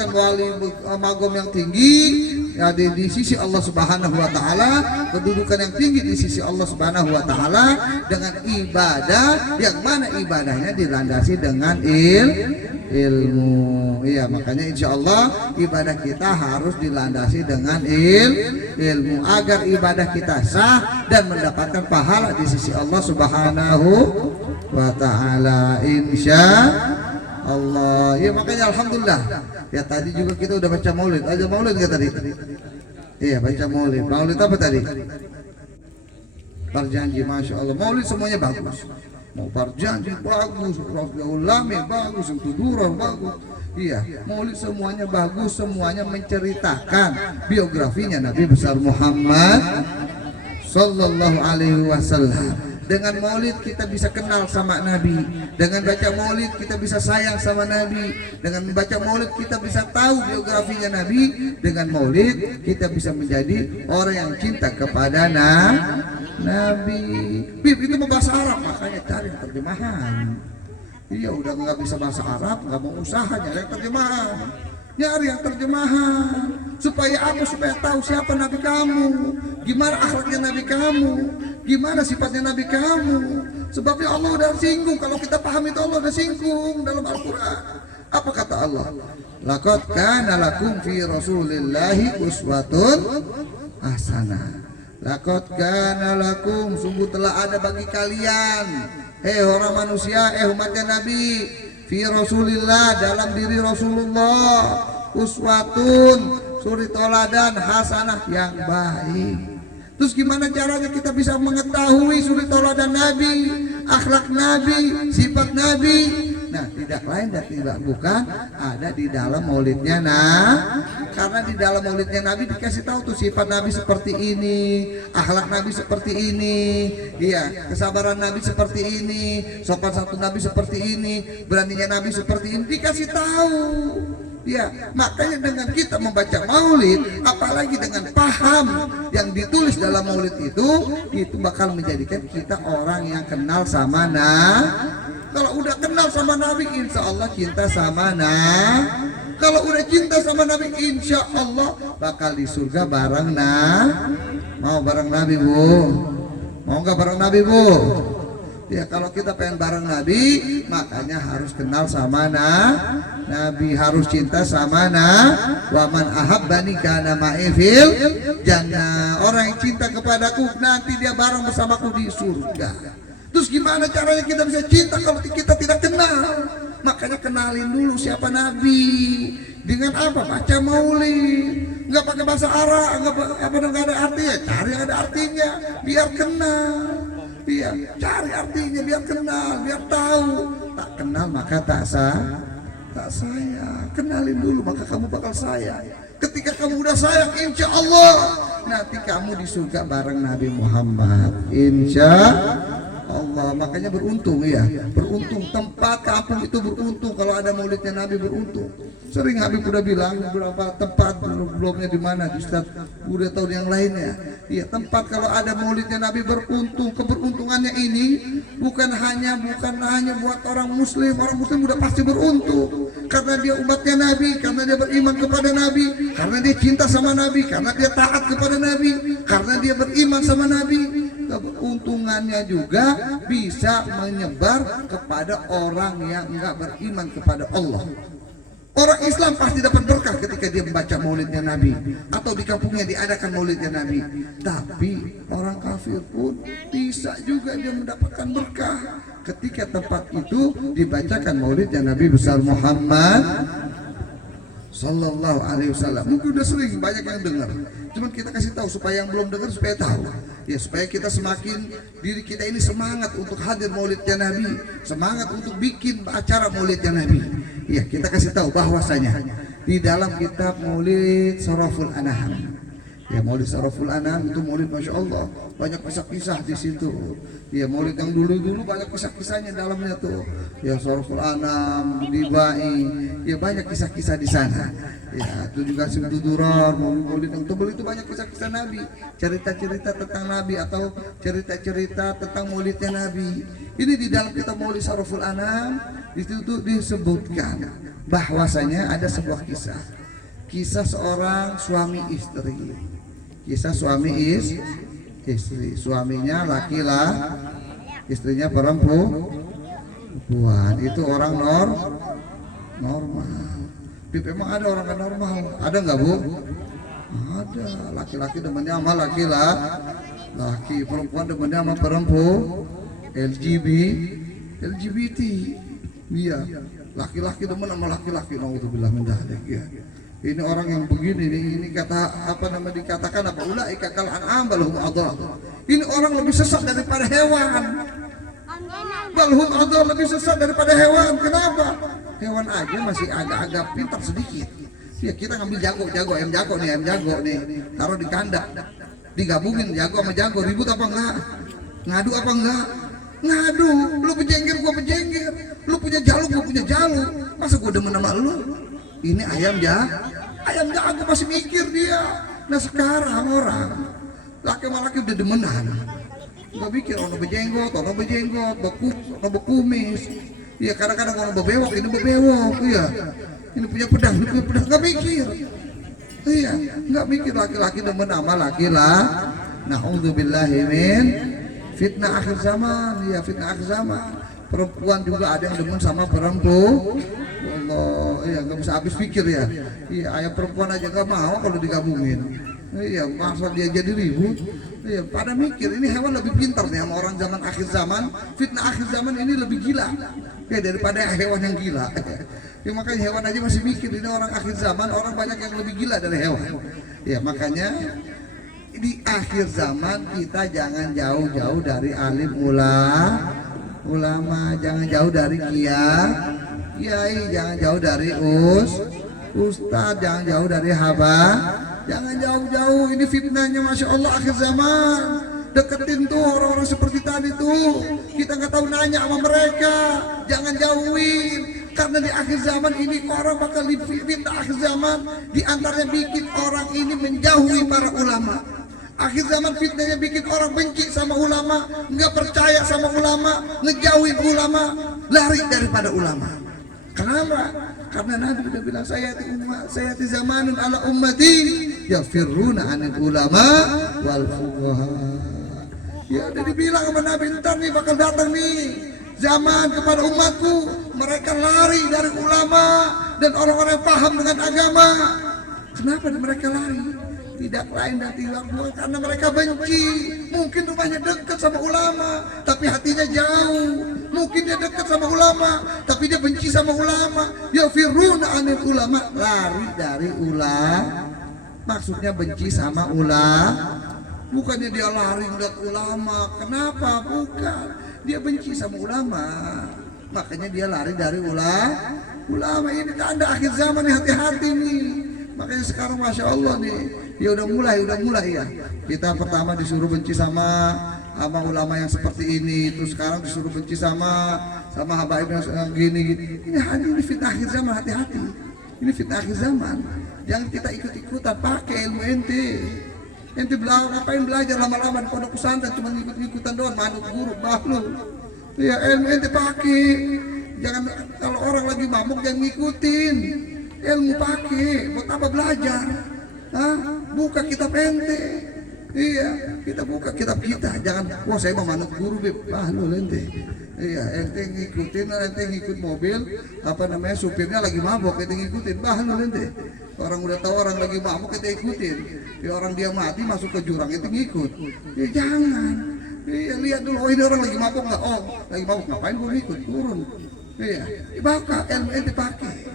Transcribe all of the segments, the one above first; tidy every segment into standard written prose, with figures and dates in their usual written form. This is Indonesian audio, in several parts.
mendapatkan wali magom yang tinggi ya di sisi Allah Subhanahu wa taala, kedudukan yang tinggi di sisi Allah Subhanahu wa taala dengan ibadah yang mana ibadahnya dilandasi dengan ilmu. Iya, makanya insya Allah ibadah kita harus dilandasi dengan ilmu agar ibadah kita sah dan mendapatkan pahala di sisi Allah Subhanahu wa taala, insya Allah. Ya makanya alhamdulillah. Ya tadi juga kita udah baca maulid. Aja maulid nggak tadi? Iya, baca maulid. Maulid apa tadi? Berjanji, masya Allah. Maulid semuanya bagus. Mau berjanji bagus, Rafiul Lamil bagus, Tuduran bagus. Iya, maulid semuanya bagus, semuanya menceritakan biografinya Nabi besar Muhammad Sallallahu Alaihi Wasallam. Dengan maulid kita bisa kenal sama Nabi. Dengan baca maulid kita bisa sayang sama Nabi. Dengan membaca maulid kita bisa tahu biografinya Nabi. Dengan maulid kita bisa menjadi orang yang cinta kepada Nabi. Bib, itu bahasa Arab, makanya cari terjemahan. Iya, udah nggak bisa bahasa Arab, nggak mau usaha nyari terjemahan. Nyari yang terjemahan supaya apa? Supaya tahu siapa Nabi kamu, gimana akhlaknya Nabi kamu, gimana sifatnya Nabi kamu. Sebabnya Allah udah singgung, kalau kita paham itu Allah udah singgung dalam Al-Quran. Apa kata Allah? Laqad kana lakum fi Rasulillahi uswatun hasanah. Laqad kana lakum, sungguh telah ada bagi kalian, orang manusia, umatnya Nabi, fi Rasulillah, dalam diri Rasulullah, uswatun, suri toladan, hasanah, yang baik. Terus gimana caranya kita bisa mengetahui suri toladan Nabi, akhlak Nabi, sifat Nabi? Nah, tidak lain dan tidak bukan ada di dalam maulidnya. Karena di dalam maulidnya Nabi dikasih tahu tuh sifat Nabi seperti ini, akhlak Nabi seperti ini, iya, kesabaran Nabi seperti ini, sopan santun Nabi seperti ini, beraninya Nabi seperti ini, dikasih tahu. Ya, makanya dengan kita membaca maulid, apalagi dengan paham yang ditulis dalam maulid itu bakal menjadikan kita orang yang kenal sama Kalau udah kenal sama Nabi, insya Allah cinta sama Kalau udah cinta sama Nabi, insya Allah bakal di surga bareng Mau bareng Nabi, Bu? Mau nggak bareng Nabi, Bu? Ya, kalau kita pengen bareng Nabi, makanya harus kenal sama Nabi, harus cinta sama Waman ahabbani kana ma'i fil jannah. Orang yang cinta kepadaku nanti dia bareng bersamaku di surga. Terus gimana caranya kita bisa cinta kalau kita tidak kenal? Makanya kenalin dulu siapa Nabi. Dengan apa? Baca maulid. Nggak pakai bahasa Arab, nggak ada artinya. Cari ada artinya, biar kenal. Iya, cari artinya biar kenal, biar tahu. Tak kenal maka tak sayang. Kenalin dulu maka kamu bakal sayang. Ketika kamu udah sayang, insya Allah nanti kamu di surga bareng Nabi Muhammad, insya Allah. Makanya beruntung, ya, beruntung tempat kampung itu beruntung kalau ada maulidnya Nabi, beruntung. Sering Habib udah bilang beberapa tempat, belumnya di mana, Ustaz udah tahu yang lainnya. Iya, tempat kalau ada maulidnya Nabi beruntung. Keberuntungannya ini bukan hanya buat orang muslim udah pasti beruntung karena dia umatnya Nabi, karena dia beriman kepada Nabi, karena dia cinta sama Nabi, karena dia taat kepada Nabi, karena dia beriman sama Nabi. Keuntungannya juga bisa menyebar kepada orang yang enggak beriman kepada Allah. Orang Islam pasti dapat berkah ketika dia membaca maulidnya Nabi atau di kampungnya diadakan maulidnya Nabi. Tapi orang kafir pun bisa juga dia mendapatkan berkah ketika tempat itu dibacakan maulidnya Nabi besar Muhammad Sallallahu Alaihi Wasallam. Mungkin udah sering banyak yang dengar, cuman kita kasih tahu supaya yang belum dengar supaya tahu, ya, supaya kita semakin diri kita ini semangat untuk hadir maulidnya Nabi, semangat untuk bikin acara maulidnya Nabi. Ya, kita kasih tahu bahwasanya di dalam kitab Maulid Saraful Anham Ya Maulid Syaraful Anam itu Maulid Masya Allah banyak kisah-kisah di situ. Ya Maulid yang dulu-dulu banyak kisah-kisahnya dalamnya tuh. Ya Syaraful Anam, Dibai, ya banyak kisah-kisah di sana. Ya itu juga Simtudurar, Maulid yang tebel itu banyak kisah-kisah Nabi, cerita-cerita tentang Nabi atau cerita-cerita tentang Maulidnya Nabi. Ini di dalam kitab Maulid Syaraful Anam itu tuh disebutkan bahwasanya ada sebuah kisah seorang suami istri. Kisah suami istri, suaminya laki-laki, istrinya perempuan. Itu orang normal. Memang ada orang kan normal, ada nggak Bu? Ada. Laki-laki demennya sama laki-laki, perempuan demennya sama perempuan. LGBT, iya. Laki-laki demen sama laki-laki. Nauzubillah min dzalik ya. Ini orang yang begini ini kata apa nama dikatakan apa ulaika kal an'am balhum adall. Ini orang lebih sesat daripada hewan. Balhum adall, lebih sesat daripada hewan. Kenapa? Hewan aja masih agak-agak pintar sedikit. Ya kita ngambil ayam jago nih, taruh di kandang, digabungin jago sama jago, ribut apa enggak? Ngadu apa enggak? Ngadu. Lu penjengger, gua penjengger. Lu punya jaluk, gua punya jaluk. Masa gua demen sama lu? Ini ayam jago masih mikir dia. Nah sekarang orang laki sama laki udah demenan, nggak mikir ono bejenggot, bekumis. Iya kadang-kadang ono bebewok, ini bebewok, iya. Ini punya pedang, nggak mikir. Iya, nggak mikir laki-laki demen sama laki-laki. Na'udzubillahi min fitnah akhir zaman, ya fitnah akhir zaman. Perempuan juga ada yang demen sama perempuan. Allah, iya nggak bisa habis pikir ya. Iya ayam perempuan aja nggak mau kalau digabungin. Iya masa dia jadi ribut. Iya pada mikir ini hewan lebih pintar nih sama orang zaman akhir zaman. Fitnah akhir zaman ini lebih gila ya daripada hewan yang gila. Ya makanya hewan aja masih mikir ini orang akhir zaman, orang banyak yang lebih gila dari hewan. Ya makanya di akhir zaman kita jangan jauh-jauh dari alim ulama, jangan jauh dari kiai, jangan jauh dari ustadz, jangan jauh dari jangan jauh-jauh. Ini fitnahnya Masya Allah akhir zaman. Deketin tuh orang-orang seperti tadi tuh, kita nggak tahu nanya sama mereka, jangan jauhin. Karena di akhir zaman ini orang bakal fitnah akhir zaman, diantaranya bikin orang ini menjauhi para ulama. Akhir zaman fitnahnya bikin orang benci sama ulama, nggak percaya sama ulama, ngejauhin ulama, lari daripada ulama. Kenapa? Karena Nabi sudah bilang saya ti zamanun ala ummati yafirruna anil ulama wal fuqaha. Ya udah dibilang sama Nabi, ntar nih bakal datang nih zaman kepada umatku, mereka lari dari ulama dan orang-orang yang paham dengan agama. Kenapa mereka lari? Tidak lain dan tidak bukan karena mereka benci. Mungkin rumahnya dekat sama ulama tapi hatinya jauh. Mungkin dia dekat sama ulama tapi dia benci sama ulama. Ya firuna anil ulama, lari dari ulama. Maksudnya benci sama ulama. Bukannya dia lari melihat ulama. Kenapa? Bukan. Dia benci sama ulama. Makanya dia lari dari ulama. Ini tanda akhir zaman nih, hati-hati nih. Makanya sekarang Masya Allah nih, ya udah mulai ya. Kita pertama disuruh benci sama ulama yang seperti ini, terus sekarang disuruh benci sama habaib yang gini. Ini fitnah akhir zaman, hati-hati. Ini fitnah akhir zaman. Jangan kita ikut-ikutan, pakai ilmu ente. Ente ngapain belajar lama-lama di pondok pesantren cuma ikut-ikutan doang, manut guru bahlul. Ya ilmu ente pakai. Jangan kalau orang lagi mabuk jangan ngikutin. Ilmu pakai, buat apa belajar? Buka kitab ente. Iya, kita buka kitab kita. Jangan, wah saya mau manut guru bahlul ente. Iya, ente ngikut mobil, supirnya lagi mabuk, ente ngikutin bahlul ente. Orang udah tahu orang lagi mabuk, ente ikutin. Ya orang dia mati masuk ke jurang, ente ngikut. Ya jangan. Iya, lihat dulu, oh ini orang lagi mabuk nggak? Oh, lagi mabuk, ngapain gue ngikut? Turun. Iya, bakal ilmu ente pakai.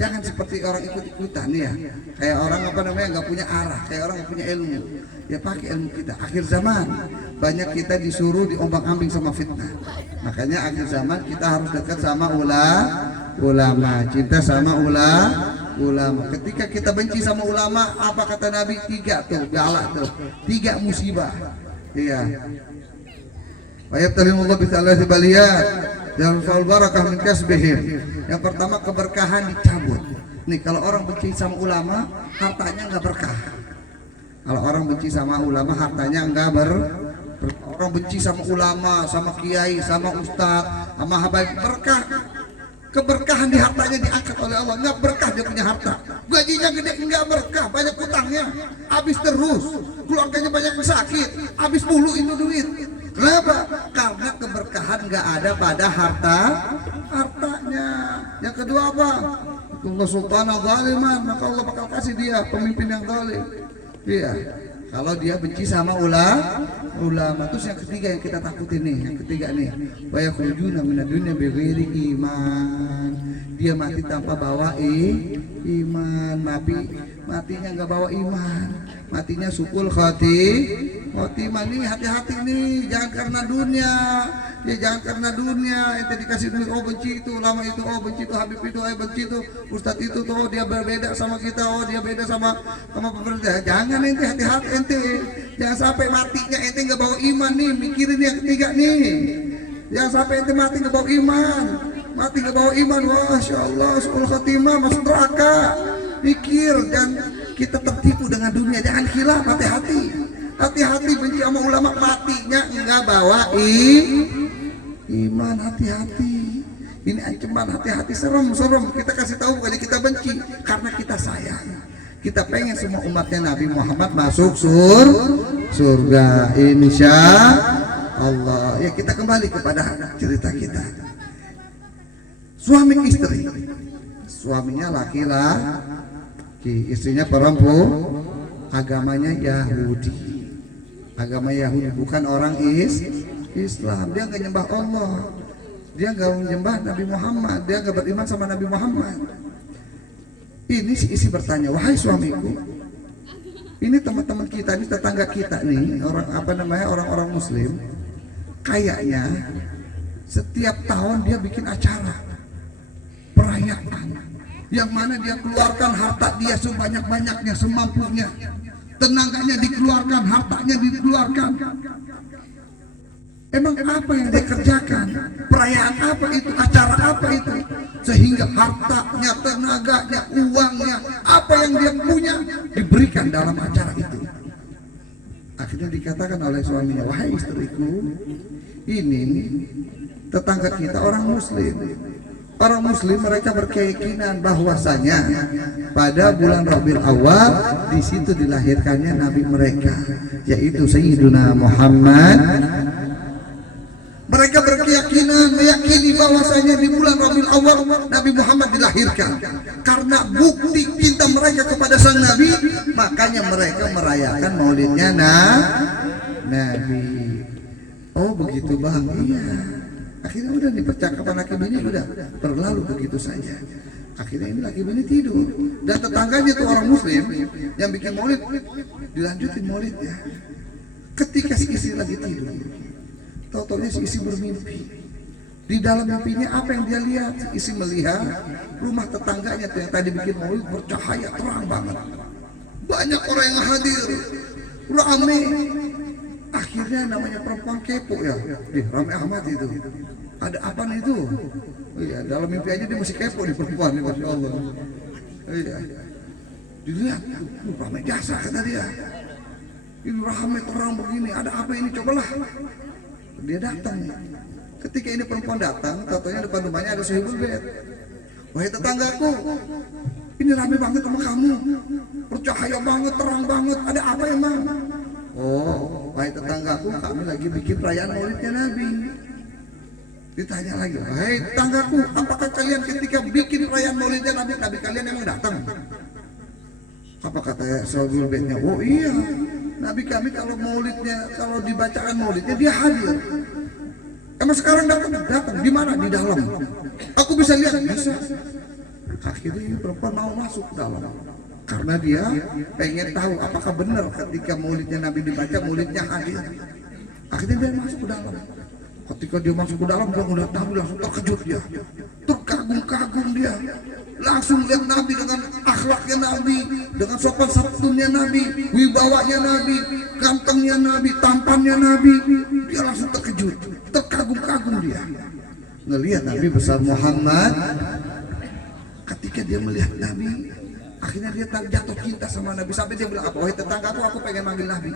Jangan seperti orang ikut-ikutan ya. Kayak orang nggak punya arah, kayak orang nggak punya ilmu. Ya pakai ilmu kita. Akhir zaman banyak kita disuruh diombang-ambing sama fitnah. Makanya akhir zaman kita harus dekat sama ulama, cinta sama ulama. ulama. Ketika kita benci sama ulama, apa kata Nabi? 3 tuh, galak tuh, 3 musibah. Iya. Ayat talimullah bisalasi baliyat dan fal barakah min kasbihim. Yang pertama keberkahan dicabut. Nih kalau orang benci sama ulama, hartanya nggak berkah. Kalau orang benci sama ulama, hartanya nggak orang benci sama ulama, sama kiai, sama ustadz, sama habaib, berkah. Keberkahan di hartanya diangkat oleh Allah. Nggak berkah dia punya harta, gajinya gede, nggak berkah, banyak utangnya, habis terus, keluarganya banyak yang sakit, habis mulu itu duit. Kenapa? Karena keberkahan nggak ada pada hartanya. Yang kedua apa? Allah sultana zaliman, maka Allah bakal kasih dia pemimpin yang zalim. Iya. Kalau dia benci sama ulama. Terus yang ketiga yang kita takutin nih, yang ketiga nih, wa yakhrujuna minad dunya bighairi iman. Dia mati tanpa bawa iman, matinya nggak bawa iman, matinya sukul khotimah. Nih hati-hati nih, jangan karena dunia. Ya jangan karena dunia, ente dikasih duit, oh benci itu, ulama itu, oh benci itu, habib itu, benci itu, ustadz itu, tuh dia berbeda sama kita, oh dia beda sama pemerintah. Jangan ente, hati-hati ente, jangan sampai matinya ente nggak bawa iman nih. Mikirin yang ketiga nih, jangan sampai ente mati nggak bawa iman, masya Allah, sul khatimah, masuk neraka. Mikir, jangan kita tertipu dengan dunia, jangan khilaf, hati-hati benci sama ulama, matinya enggak bawa iman. Hati-hati, ini ancaman, hati-hati, serem. Kita kasih tahu bukan kita benci, karena kita sayang, kita pengen semua umatnya Nabi Muhammad masuk surga insya Allah. Ya kita kembali kepada cerita kita. Suami istri, suaminya laki-laki, istrinya perempuan, agamanya Yahudi. Agama Yahudi, bukan orang Islam. Dia nggak nyembah Allah, dia nggak menyembah Nabi Muhammad, dia nggak beriman sama Nabi Muhammad. Ini si isi bertanya, wahai suamiku, ini teman-teman kita, ini tetangga kita nih, orang-orang Muslim, kayaknya setiap tahun dia bikin acara perayaan, yang mana dia keluarkan harta dia sebanyak-banyaknya, semampunya, tenaganya dikeluarkan, hartanya dikeluarkan. Emang apa yang dia kerjakan? Perayaan apa itu? Acara apa itu? Sehingga hartanya, tenaganya, uangnya, apa yang dia punya diberikan dalam acara itu. Akhirnya dikatakan oleh suaminya, wahai istriku, ini tetangga kita orang Muslim. Orang Muslim mereka berkeyakinan bahwasanya pada bulan Rabiul Awal di situ dilahirkannya Nabi mereka, yaitu Sayyiduna Muhammad. Mereka berkeyakinan, meyakini bahwasanya di bulan Rabiul Awal Nabi Muhammad dilahirkan. Karena bukti cinta mereka kepada sang Nabi, makanya mereka merayakan maulidnya Nabi. Oh begitu bang, iya. Akhirnya udah nih percakapan laki bini udah berlalu begitu saja. Akhirnya ini laki bini tidur, dan tetangganya tuh orang Muslim yang bikin maulid, dilanjutin maulidnya. Ketika si istri lagi tidur, tahu-taunya si istri bermimpi. Di dalam mimpinya apa yang dia lihat? Si istri melihat rumah tetangganya tuh yang tadi bikin maulid bercahaya terang banget, banyak orang yang hadir, rame. Akhirnya namanya perempuan kepo ya, rame amat itu. Ada apa nih itu? Iya, dalam mimpi aja dia masih kepo nih perempuan nih, masya Allah. Iya, dilihat, ramai jasa kata dia. Ini ramai terang begini, ada apa ini? Cobalah. Dia datang nih. Ketika ini perempuan datang, katanya depan rumahnya ada sahibul bait. Wahai tetanggaku, ini ramai banget sama kamu, bercahaya banget, terang banget. Ada apa emang? Oh, wahai tetanggaku, kami lagi bikin perayaan maulidnya Nabi. Ditanya lagi, wahai tetanggaku, apakah kalian ketika bikin perayaan maulidnya Nabi kalian emang datang? Apa kata sahibul baitnya? Oh iya, Nabi kami kalau maulidnya, kalau dibacakan maulidnya dia hadir. Emang sekarang datang? Di mana? Di dalam. Aku bisa lihat, bisa. Akhirnya perempuan mau masuk ke dalam, karena dia pengen tahu apakah benar ketika maulidnya Nabi dibaca, maulidnya hadir. Akhirnya dia masuk ke dalam. Ketika dia masuk ke dalam, dia melihat Nabi, langsung terkejut dia, terkagum-kagum dia, langsung lihat Nabi dengan akhlaknya Nabi, dengan sopan santunnya Nabi, wibawanya Nabi, gantengnya Nabi, tampannya Nabi. Dia langsung terkejut, terkagum-kagum dia ngelihat Nabi besar Muhammad. Ketika dia melihat Nabi, akhirnya dia jatuh cinta sama Nabi, sampai dia bilang, apa, wahai tetanggaku, aku pengen manggil Nabi.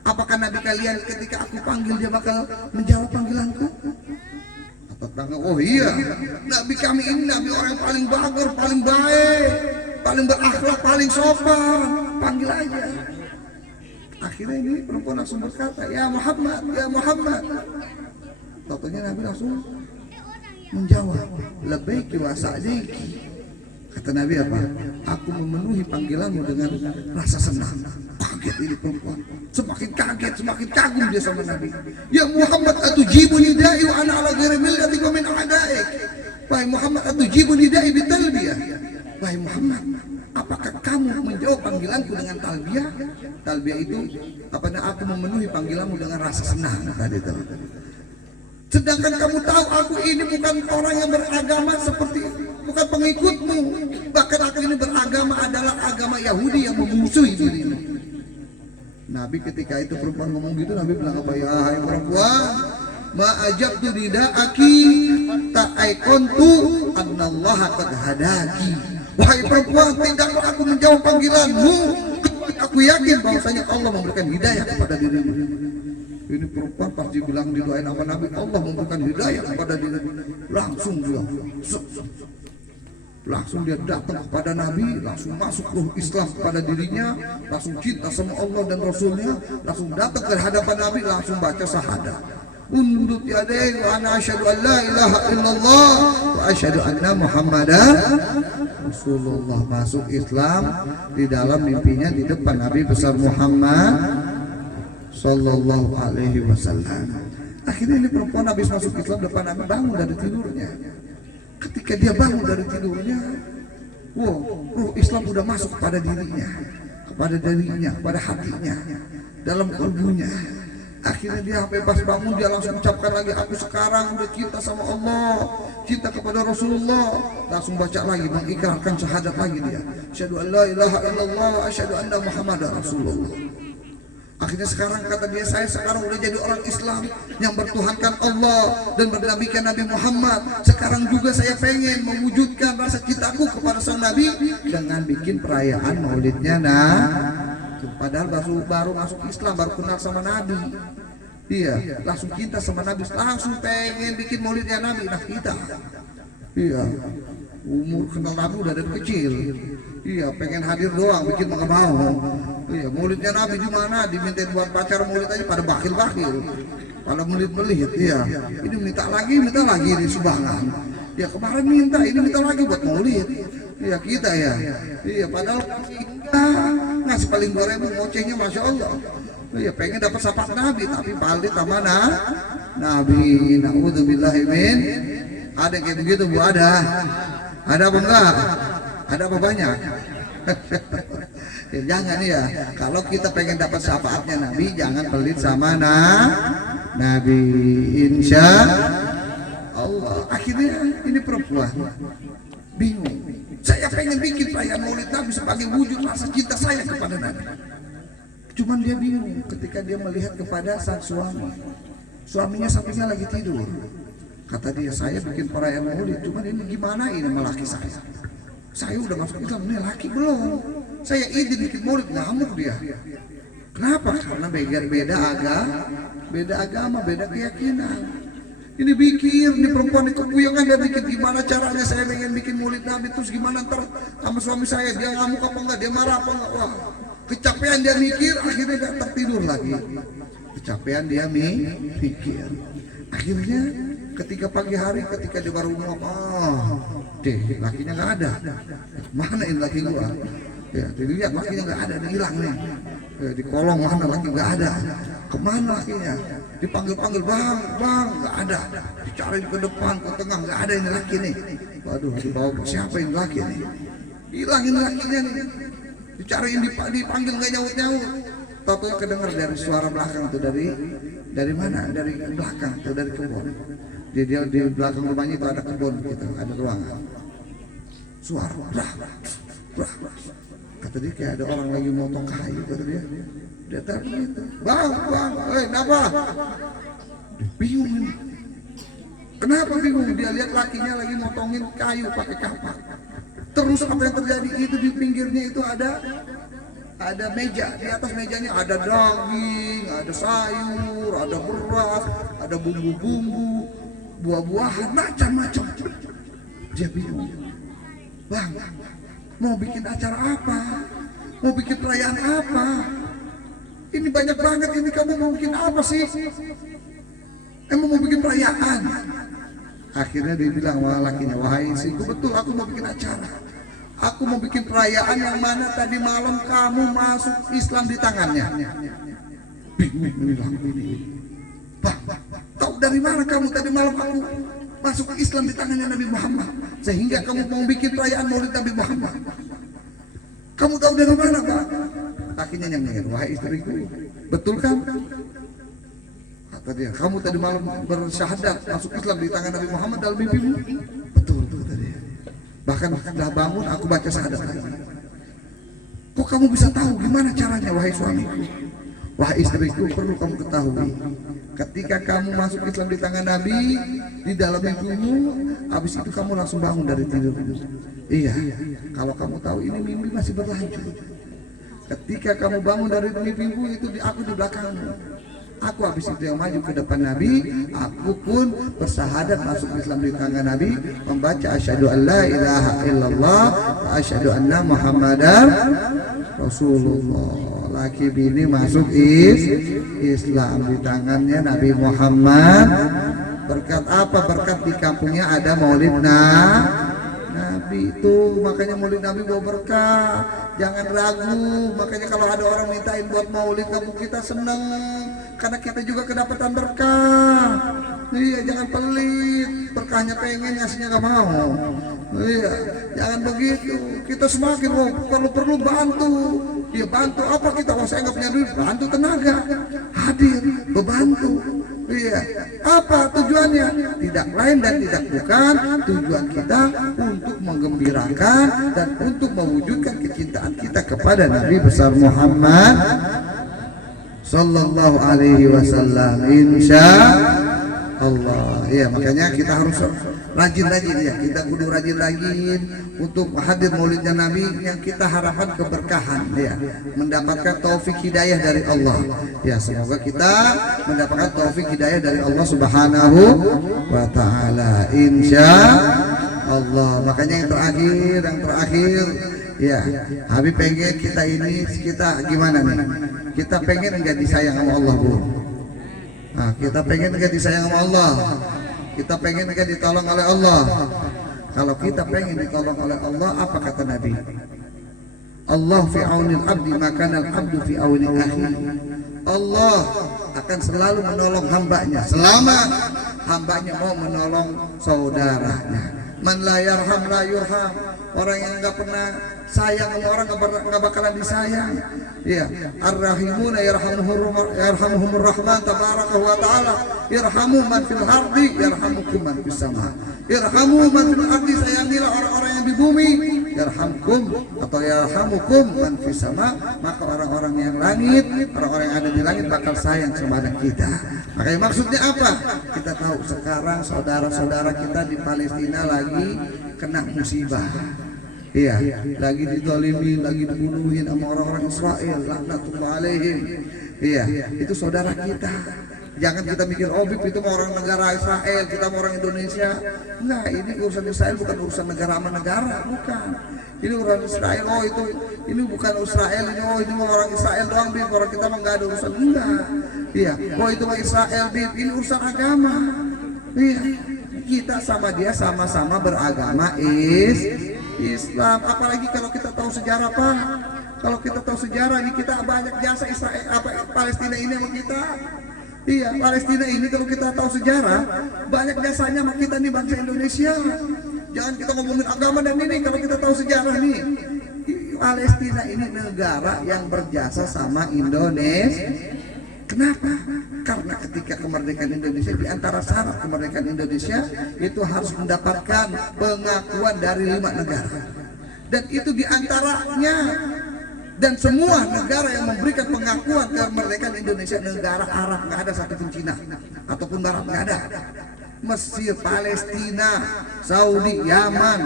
Apakah Nabi kalian ketika aku panggil dia bakal menjawab panggilanku? Tetangga, oh iya, Nabi kami ini Nabi orang yang paling bagus, paling baik, paling berakhlak, paling sopan, panggil aja. Akhirnya ini perempuan langsung berkata, ya Muhammad, ya Muhammad. Tentunya Nabi langsung menjawab, labbaiki wa sa'daiki. Kata Nabi apa? Aku memenuhi panggilanmu dengan rasa senang. Kaget ini perempuan, semakin kaget, semakin kagum dia sama Nabi. Ya Muhammad, atujibu nidai wa ana ala ghairi millati wa min a'daik. Wahai Muhammad, atujibu nidai bitalbiyah. Wahai Muhammad, apakah kamu menjawab panggilanku dengan talbiyah? Talbiyah itu apanya? Aku memenuhi panggilanmu dengan rasa senang. Tadi itu. Sedangkan kamu tahu aku ini bukan orang yang beragama seperti, bukan pengikutmu. Bahkan aku ini beragama adalah agama Yahudi yang memusuhi dirimu. Nabi ketika itu perempuan ngomong gitu, Nabi bilang apa? Ya hai perempuan, ma'ajabtu rida'aki ta'aikontu annallaha qad hadaki. Wahai perempuan, tidaklah aku menjawab panggilanmu, aku yakin bahwasanya Allah memberikan hidayah kepada dirimu. Ini perempuan pasti bilang didoain sama Nabi, Allah memberikan hidayah kepada dirimu. Langsung dia datang kepada Nabi, langsung masuk ruh Islam kepada dirinya, langsung cinta sama Allah dan Rasulnya, langsung datang ke hadapan Nabi, langsung baca syahadat. Undut yadai wa ana asyhadu an la ilaha illallah wa asyhadu anna Muhammadan Rasulullah. Masuk Islam di dalam mimpinya di depan Nabi besar Muhammad sallallahu alaihi wasallam. Akhirnya ini perempuan habis masuk Islam depan Nabi, bangun dari tidurnya. Ketika dia bangun dari tidurnya, wow, ruh Islam udah masuk kepada dirinya, kepada hatinya, dalam kalbunya. Akhirnya dia bebas bangun, dia langsung ucapkan lagi, aku sekarang udah cinta sama Allah, cinta kepada Rasulullah. Langsung baca lagi, mengikrarkan syahadat lagi dia. Asyhadu an la ilaha illallah, asyhadu anna Muhammadar Rasulullah. Akhirnya sekarang kata dia, saya sekarang udah jadi orang Islam yang bertuhankan Allah dan bernabikan Nabi Muhammad. Sekarang juga saya pengen mewujudkan rasa cintaku kepada sang Nabi dengan bikin perayaan maulidnya. Padahal baru masuk Islam, baru kenal sama Nabi. Iya, langsung cinta sama Nabi, langsung pengen bikin maulidnya Nabi. Nah kita, iya, umur kenal Nabi udah dari kecil. Iya, pengen hadir doang, bikin nggak mau. Iya, maulidnya Nabi di mana? Dimintain buat pacar maulid aja pada bakil-bakil, pada melit-melit. Iya, ini minta lagi di sumbangan. Ya kemarin minta, ini minta lagi buat maulid. Iya kita ya. Iya, padahal ngasih paling 2.000 ngocehnya masya Allah. Iya, pengen dapat syafaat Nabi, tapi palit sama Nabi. Naudzubillahi min. Ada yang kayak begitu Bu? Ada apa enggak? Ada apa banyak? Ya, jangan ya. Kalau kita pengen dapat syafaatnya Nabi, jangan pelit sama Nabi. Insya Allah. Akhirnya ini perempuan bingung. Saya pengen bikin perayaan maulid Nabi sebagai wujud rasa cinta saya kepada Nabi. Cuman dia bingung ketika dia melihat kepada sang suami. Suaminya sampingnya lagi tidur. Kata dia, saya bikin perayaan maulid, cuman ini gimana ini sama laki saya? Saya udah masuk Islam, ini laki belum. Saya izin bikin maulid, ngamuk dia. Kenapa? Karena beda agama, beda keyakinan. Ini bikin, ini perempuan ini kepuyangan, dia bikin gimana caranya saya pengen bikin maulid Nabi, terus gimana ntar sama suami saya, dia ngamuk apa enggak, dia marah apa enggak. Wah, kecapean dia mikir, akhirnya dia tertidur lagi. Kecapean dia mikir. Akhirnya ketika pagi hari, ketika dia baru ngomong, lakinya nggak ada. Mana ini laki gua? Ya, dilihat lakinya nggak ada, dia hilang nih. Ya, di kolong mana laki nggak ada? Kemana lakinya? Dipanggil-panggil, bang, nggak ada. Dicari ke depan, ke tengah, nggak ada ini laki nih. Waduh, dibawa siapa ini laki nih? Hilang ini lakinya nih. Dicariin, dipanggil nggak nyaut-nyaut. Tahu kedengar dari suara belakang itu dari Dari mana? Dari belakang atau dari kebun. Di belakang rumahnya itu ada kebun gitu, ada ruangan. Suara, brah. Kata dia kayak ada orang lagi motong kayu, kata dia. Dia tahu gitu. Bang, kenapa? Dia bingung ini. Kenapa bingung? Dia lihat lakinya lagi motongin kayu pakai kapak. Terus apa yang terjadi itu di pinggirnya itu ada meja, di atas mejanya ada daging, ada sayur, ada beras, ada bumbu-bumbu, buah-buahan, macam-macam. Dia bingung. Bang, mau bikin acara apa? Mau bikin perayaan apa? Ini banyak banget, ini kamu mau bikin apa sih? Emang mau bikin perayaan? Akhirnya dia bilang sama lakinya, wahai istriku, betul aku mau bikin acara. Aku mau bikin perayaan yang mana tadi malam kamu masuk Islam di tangannya. Bingung bilang ini. Bah, tahu dari mana kamu tadi malam aku masuk Islam di tangannya Nabi Muhammad, sehingga kamu mau bikin perayaan Maulid Nabi Muhammad? Kamu tahu dari mana, Pak? Lakinya nyengir, wahai istriku, betul kan? Kata dia, kamu tadi malam bersyahadat masuk Islam di tangan Nabi Muhammad dalam mimpimu? Betul, kata dia. Bahkan setelah bangun aku baca syahadat lagi. Kok kamu bisa tahu? Gimana caranya, wahai suamiku? Wahai istriku, perlu kamu ketahui, ketika kamu masuk Islam di tangan Nabi, di dalam mimpimu, habis itu kamu langsung bangun dari tidurmu. Iya, kalau kamu tahu ini mimpi masih berlanjut. Ketika kamu bangun dari mimpimu itu, aku di belakangmu. Aku habis itu yang maju ke depan Nabi. Aku pun bersyahadat masuk Islam di tangan Nabi, membaca asyhadu an la ilaha illallah wa asyhadu anna muhammadar rasulullah. Laki bini masuk Islam di tangannya Nabi Muhammad. Berkat apa? Berkat di kampungnya ada maulid Nabi itu, makanya maulid Nabi bawa berkah. Jangan ragu. Makanya kalau ada orang mintain buat maulid kampung kita, seneng, karena kita juga kedapatan berkah. Iya, jangan pelit. Berkahnya pengen, ngasihnya gak mau. Iya, jangan begitu. Kita semakin kalau perlu bantu. Dia bantu apa kita? Oh, saya nggak punya duit, bantu tenaga, hadir, membantu. Iya, apa tujuannya? Tidak lain dan tidak bukan, tujuan kita untuk menggembirakan dan untuk mewujudkan kecintaan kita kepada Nabi besar Muhammad Sallallahu Alaihi Wasallam. Insya Allah. Iya, makanya kita harus rajin-rajin ya. Kita kudu rajin-rajin untuk hadir maulidnya Nabi yang kita harapkan keberkahan ya, mendapatkan taufik hidayah dari Allah. Ya, semoga kita mendapatkan taufik hidayah dari Allah Subhanahu wa taala. Insya Allah. Makanya yang terakhir ya, Habib pengen kita gimana nih? Kita pengen enggak disayang sama Allah, Bu? Nah, kita pengen enggak disayang sama Allah? Kita pengen enggak ditolong oleh Allah? Kalau kita pengen ditolong oleh Allah, apa kata Nabi? Allah fi aunil abdi maka al-abdu fi auni akhi. Allah akan selalu menolong hambanya selama hambanya mau menolong saudaranya. Man la yarham la yurham. Orang yang enggak pernah sayang sama orang enggak bakalan disayang. Iya, ar-rahimuna yarhamuhumur rahman tabaraka wa taala. Irhamu man fil ardi yarhamukum man fis sama. Irhamu man fil ardi, sayangilah orang-orang yang di bumi, yarhamkum atau yarhamukum man fis sama, maka orang-orang yang langit, orang-orang yang ada di langit bakal sayang kepada kita. Makanya maksudnya apa? Kita tahu sekarang saudara-saudara kita di Palestina lagi kena musibah. Iya, lagi dizalimi, lagi dibunuhin sama orang-orang Israel, laknatullah alaihim. Iya, itu saudara kita. Jangan kita mikir, oh Bib itu orang negara Israel, kita orang Indonesia. Enggak, ini urusan Israel bukan urusan negara sama negara, bukan. Ini urusan Israel, oh itu ini bukan Israel, ini oh ini orang Israel doang, Bib, orang kita mah enggak ada urusan, enggak. Iya, oh itu mah Israel, Bib, ini urusan agama. Iya, kita sama dia sama-sama beragama Islam. Apalagi kalau kita tahu sejarah, Pak. Kalau kita tahu sejarah ini, kita banyak jasa Israel Palestina ini sama kita. Iya, Palestina ini kalau kita tahu sejarah, banyak jasanya sama kita nih bangsa Indonesia. Jangan kita ngomongin agama dan ini, kalau kita tahu sejarah nih, Palestina ini negara yang berjasa sama Indonesia. Kenapa? Karena ketika kemerdekaan Indonesia, di antara syarat kemerdekaan Indonesia itu harus mendapatkan pengakuan dari 5 negara. Dan itu diantaranya, dan semua negara yang memberikan pengakuan kemerdekaan Indonesia negara Arab, nggak ada satupun Cina ataupun Barat, nggak ada. Mesir, Palestina, Saudi, Yaman,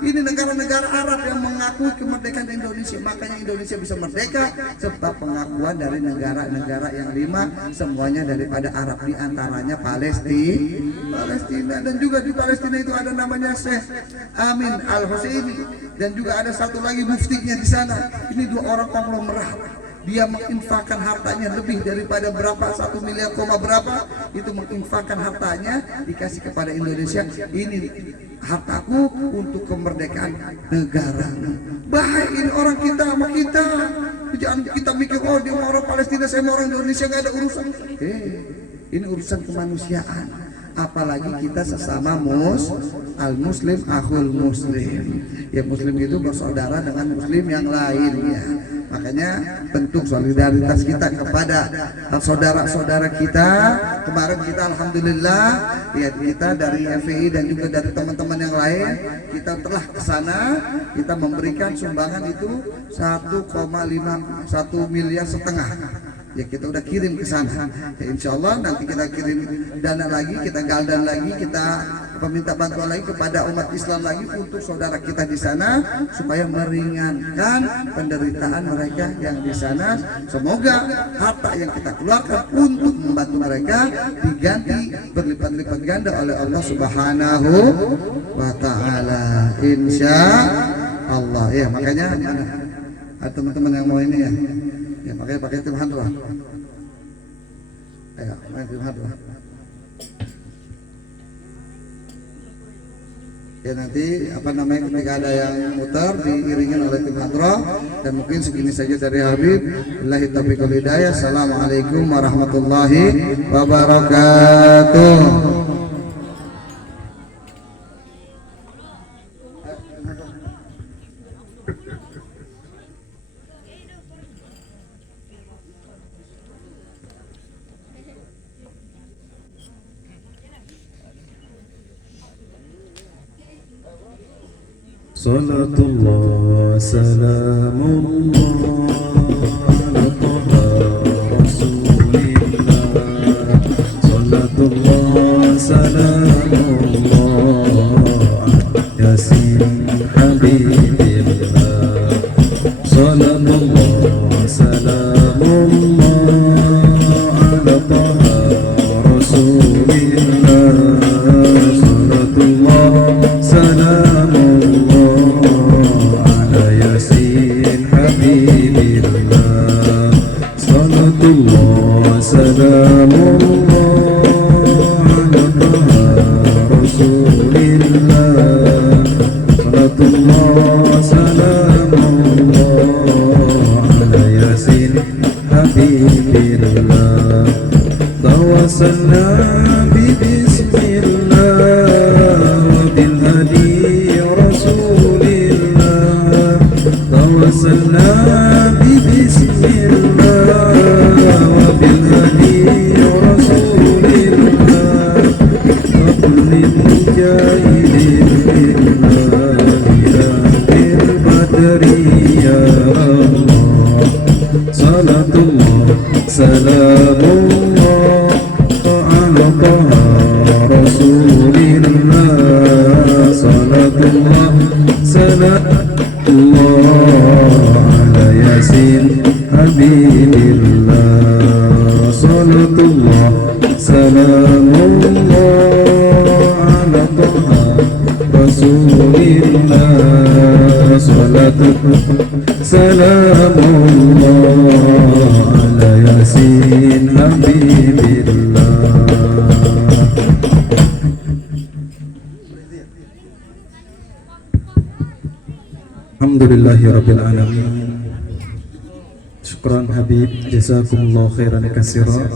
ini negara-negara Arab yang mengakui kemerdekaan Indonesia. Makanya Indonesia bisa merdeka sebab pengakuan dari negara-negara yang 5, semuanya daripada Arab, diantaranya Palestina. Dan juga di Palestina itu ada namanya Syekh Amin Al-Husseini, dan juga ada satu lagi muftinya di sana. Ini 2 orang konglomerat. Dia menginfakkan hartanya lebih daripada berapa, 1 miliar koma berapa, itu menginfakkan hartanya dikasih kepada Indonesia. Ini hartaku untuk kemerdekaan negara. Baik, ini orang kita sama kita. Jangan kita mikir, oh dia mau orang Palestina, saya mau orang Indonesia, nggak ada urusan. Ini urusan kemanusiaan. Apalagi kita sesama al-muslim akhul muslim. Ya, muslim itu bersaudara dengan muslim yang lainnya. Makanya bentuk solidaritas kita kepada saudara-saudara kita. Kemarin kita alhamdulillah, ya, kita dari FPI dan juga dari teman-teman yang lain, kita telah ke sana, kita memberikan sumbangan itu 1,5 miliar setengah. Ya, kita udah kirim ke sana. Ya, insya Allah nanti kita kirim dana lagi, kita galdan lagi, kita meminta bantuan lagi kepada umat Islam lagi untuk saudara kita di sana supaya meringankan penderitaan mereka yang di sana. Semoga harta yang kita keluarkan untuk membantu mereka diganti berlipat-lipat ganda oleh Allah Subhanahu wa taala. Insya Allah. Ya, makanya ada teman-teman yang mau ini ya. Ya, makanya pakai tim hadroh. Ayo, main tim hadroh. Ya, nanti ketika ada yang muter diiringin oleh tim hadroh. Dan mungkin segini saja dari Habib. Billahi taufiq wal hidayah. Assalamualaikum warahmatullahi wabarakatuh. Salatullah salamullah ala taha rasulillah. Salatullah salamullah ala yasin habibillah. Salatullah salamullah ala taha rasulillah. Salatullah salamullah Salatullah salamullah ala taha rasulillah. Salatullah salamullah ala yasin habibillah. Tawassalna bi bismillah bil hadi rasulillah. Tawassalna bi bismillah Salamullah ala taha rasulillah. Salatullah salamullah ala yasin habibillah. Salatullah salamullah ala taha rasulillah. Salatullah salamullah ala yasin habibillah. Alhamdulillahi rabbil alamin. Syukran Habib, jazakumullah khairan katsira.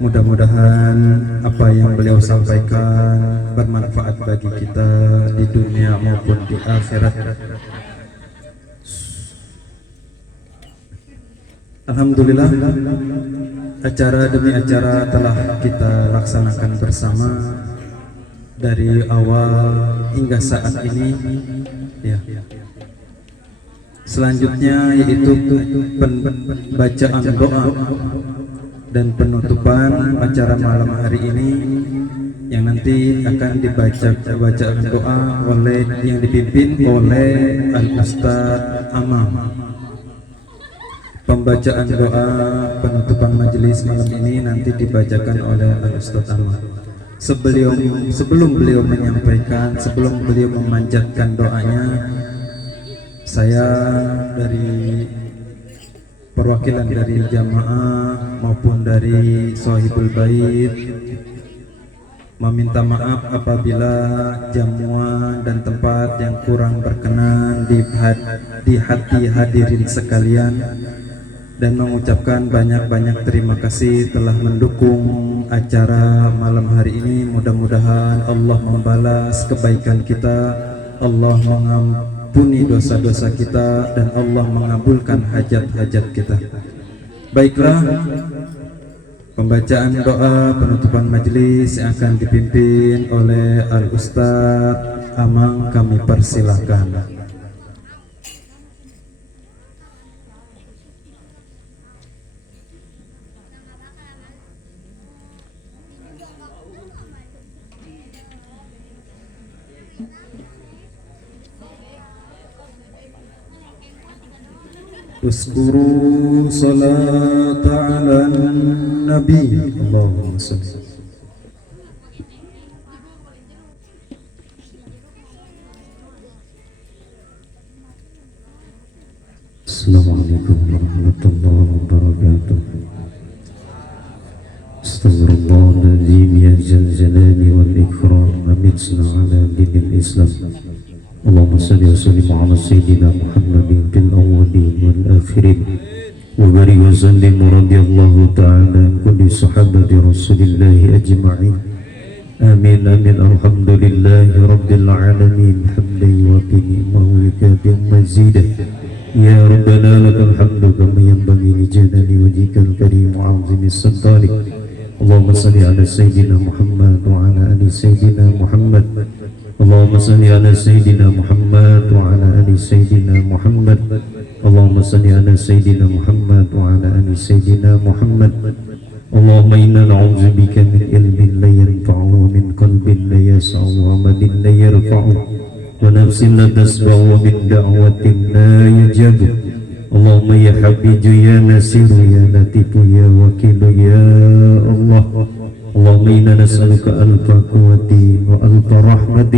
Mudah-mudahan apa yang beliau sampaikan bermanfaat bagi kita di dunia maupun di akhirat. Alhamdulillah, acara demi acara telah kita laksanakan bersama dari awal hingga saat ini ya. Selanjutnya yaitu pembacaan doa dan penutupan acara malam hari ini yang nanti akan dibacakan doa oleh yang dipimpin oleh Al-Ustaz Amam. Pembacaan doa penutupan majelis malam ini nanti dibacakan oleh Al-Ustaz Amam. Sebelum beliau menyampaikan, sebelum beliau memanjatkan doanya, saya dari perwakilan dari jamaah maupun dari Sohibul Bait meminta maaf apabila jamuan dan tempat yang kurang berkenan di hati hadirin sekalian, dan mengucapkan banyak-banyak terima kasih telah mendukung acara malam hari ini. Mudah-mudahan Allah membalas kebaikan kita, Allah mengampuni dosa-dosa kita, dan Allah mengabulkan hajat-hajat kita. Baiklah, pembacaan doa penutupan majelis yang akan dipimpin oleh Al-Ustaz Amang kami persilakan. Uskuru salat ala nabi Allahumma salli. Assalamualaikum warahmatullahi wabarakatuh. Astaghfirullahaladzim ya jaljalani wal ikram, amitsna ala dinil islam. Allahumma salli wa sallim ala sayyidina Muhammadin fil awwalin wal akhirin wa barik wa sallim radhiyallahu ta'ala an kulli sahabati rasulillahi ajma'in. Amin amin. Alhamdulillahi rabbil alamin, hamdan wa ni'mahu wa kafiyan mazidah. Ya Rabbana lakal hamdu kama yanbaghi li jalali wajhikal karim wa 'azimi sultanik. Allahumma salli ala sayyidina Muhammad wa ala ali sayyidina Muhammad. Allahumma salli ala sayyidina Muhammad wa ala ali sayyidina Muhammad. Allahumma salli ala sayyidina Muhammad wa ala ali sayyidina Muhammad. Allahumma inna na'udzubika min ilmin la yanfa'u, min qalbin la yas'u, wa amalin la yarfa'u, wa nafsin la tasba'u, wa min da'watin la yujabu. Allahumma ya Habiju ya Nasiru ya Latifu ya Wakilu ya Allah. Allahumma inna nas'aluka alfa quwwati wa alfa rahmati